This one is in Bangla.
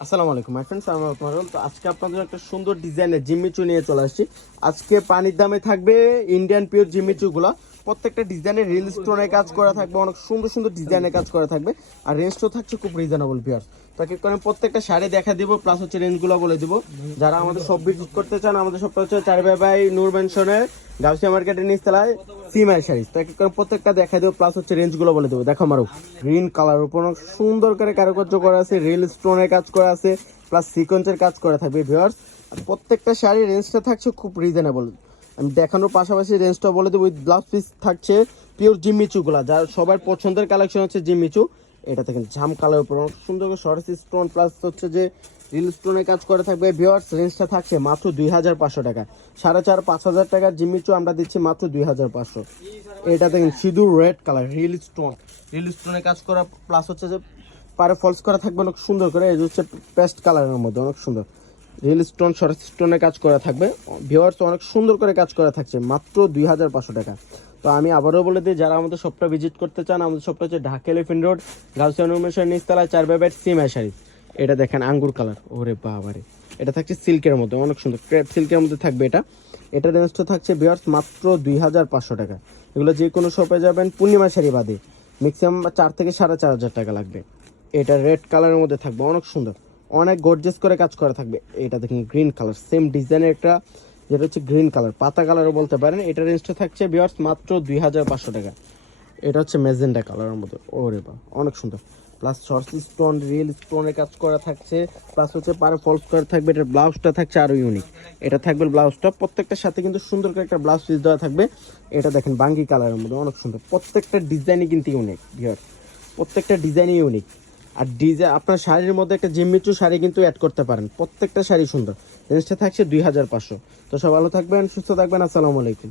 আসসালামু আলাইকুম মাই ফ্রেন্ডস আমি আপনার তো আজকে আপনাদের একটা সুন্দর ডিজাইনের জিম্মিচু নিয়ে চলে আসছি। আজকে পানির দামে থাকবে ইন্ডিয়ান পিওর জিম্মিচুগুলো প্রত্যেকটা ডিজাইনের রিল স্টোনের কাজ করা থাকবে, অনেক সুন্দর সুন্দর ডিজাইনের কাজ করা থাকবে। আর রেঞ্জটাও থাকছে খুব রিজনেবল পিওর তাকে করে প্রত্যেকটা শাড়ি দেখা দিব প্লাস হচ্ছে রেঞ্জগুলো বলে দিব। যারা আমাদের সব ভিজিট করতে চান, আমাদের সবটা হচ্ছে চার বাই বাই নূর মেনশনের গাউসিয়া মার্কেটের নিচতলায় সিমাই শাড়ি। তাকে করে প্রত্যেকটা দেখা দেবো প্লাস হচ্ছে রেঞ্জগুলো বলে দেবো। দেখো মারো গ্রিন কালার উপর অনেক সুন্দর করে কারুকার্য করা আছে রিল স্টোনের কাজ করা আছে প্লাস সিকোয়েন্সের কাজ করা থাকবে ভিউয়ার্স আর প্রত্যেকটা শাড়ির রেঞ্জটা থাকছে খুব রিজনেবল আমি দেখানোর পাশাপাশি রেঞ্জটা বলে দেবো উইথ ব্লাউজ পিস থাকছে পিওর জিম্মিচুগুলা যার সবার পছন্দের কালেকশন হচ্ছে জিম্মিচু এটা দেখেন, ঝাম কালার উপর, অনেক সুন্দর করে সরস স্টোন প্লাস হচ্ছে যে রিল স্টোনের কাজ করে থাকবে। ভিওয়ার্স রেঞ্জটা থাকছে মাত্র দুই হাজার পাঁচশো টাকা। সাড়ে চার, পাঁচ হাজার টাকার জিম্মিচু আমরা দিচ্ছি মাত্র দুই হাজার পাঁচশো। এটা দেখেন, সিঁদুর red colour real stone real স্টোনের কাজ করা প্লাস হচ্ছে যে পারে ফলস করা থাকবে, অনেক সুন্দর করে, এই হচ্ছে পেস্ট কালারের মধ্যে, অনেক সুন্দর। রিল স্টোন সরস স্টোনের কাজ করা থাকবে। ভিওয়ার্স অনেক সুন্দর করে কাজ করা থাকছে, মাত্র দুই হাজার পাঁচশো টাকা। তো আমি আবারও বলে দিই, যারা আমাদের শপটা ভিজিট করতে চান, আমাদের শপটা হচ্ছে ঢাকা এলিফেন্ট রোড অনুমেশন নিচতলায়, চার বাই বাই সিম শাড়ি এটা দেখেন আঙ্গুর কালার ওরে বাবারে। এটা থাকছে সিল্কের মধ্যে, অনেক সুন্দর। ক্রেপ সিল্কের মধ্যে থাকবে এটা। এটা রেঞ্জটা থাকছে বিয়ার্স মাত্র দুই হাজার পাঁচশো টাকা। এগুলো যে কোনো শপে যাবেন, পূর্ণিমা শাড়ি বাদে। ম্যাক্সিমাম চার থেকে সাড়ে চার হাজার টাকা লাগবে। এটা রেড কালারের মধ্যে থাকবে, অনেক সুন্দর। অনেক গর্জেস করে কাজ করা থাকবে। এটা দেখেন গ্রিন কালার সেম ডিজাইনের একটা, যেটা হচ্ছে গ্রিন কালার পাতা কালারও বলতে পারেন। এটা রেঞ্জটা থাকছে বিয়ার্স মাত্র দুই হাজার পাঁচশো টাকা। এটা হচ্ছে মেজেন্ডা কালারের মধ্যে ওরে বা অনেক সুন্দর। প্লাস সরসি স্টোন রিয়েল স্টোনের কাজ করা থাকছে। প্লাস হচ্ছে পারে ফলস করা থাকবে। এটার ব্লাউজটা থাকছে আরও ইউনিক এটা থাকবে ব্লাউজটা প্রত্যেকটার সাথে কিন্তু সুন্দর করে একটা ব্লাউজ পিস দেওয়া থাকবে। এটা দেখেন, বাঙ্গি কালারের মধ্যে অনেক সুন্দর। প্রত্যেকটা ডিজাইনই কিন্তু ইউনিক ভিওর প্রত্যেকটা ডিজাইনই ইউনিক আর ডিজাইন আপনার শাড়ির মধ্যে একটা জিম্মিচু শাড়ি কিন্তু অ্যাড করতে পারেন। প্রত্যেকটা শাড়ি সুন্দর। জিনিসটা থাকছে দুই হাজার পাঁচশো। তো সব ভালো থাকবেন, সুস্থ থাকবেন, আসসালামু আলাইকুম।